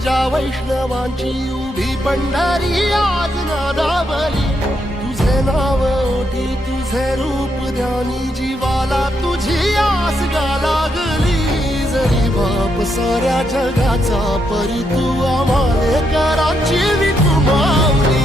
ध्वजा वैष्णवांची उभी पंढरी आज नादावली. तुझे नाव ओठी तुझे रूप ध्यानी जीवाला तुझी आस गा लागली. जरी बाप साऱ्या जगाचा परी तू आम्हाले कराची विठू माऊली.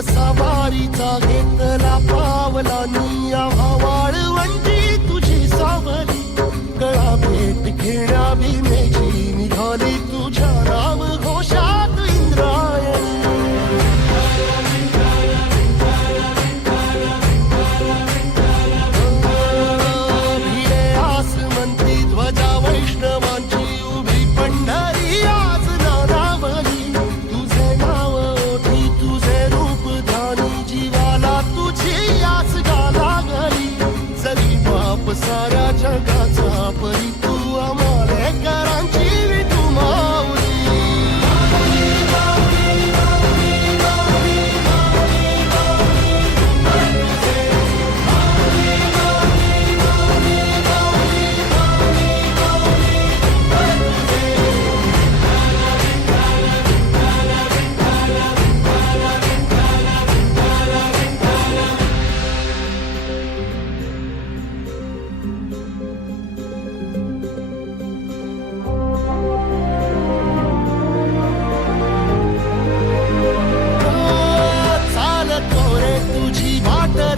सवारीचा घेतला पावलानी वाळवंटी तुझी सावली. गळा भेट घेण्या भीमेची निघाली तुझ्या राम घोषात इंद्रायणी. भिडे आसमंती ध्वजा वैष्णवांची उभी पंढरी आज नादावली. तुझे नाव ओठी तुझे रूप ध्यानी जीवाला तुझी आस गा लागली. जरी बाप साऱ्या जगाचा परी तू आम्हाले करांची विठू माऊली.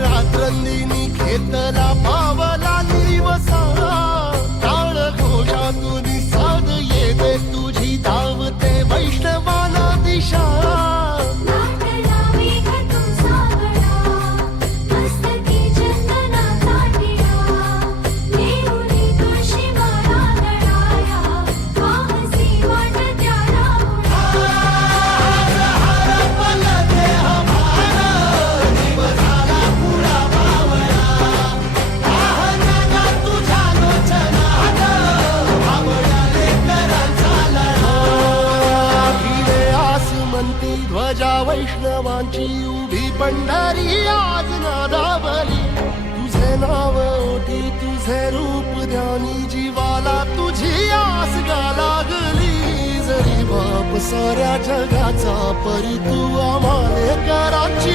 रात्रंदिनी घेतला पावला दिवसा. टाळ घोषातून साध येते तुझी धावते वैष्णवाला दिशा. ध्वजा वैष्णवांची उभी पंढरी आज नादावली. तुझे नाव ओठी तुझे रूप ध्यानी जीवाला तुझी आस गा लागली. जरी बाप साऱ्या जगाचा परी तू आम्हाले कराची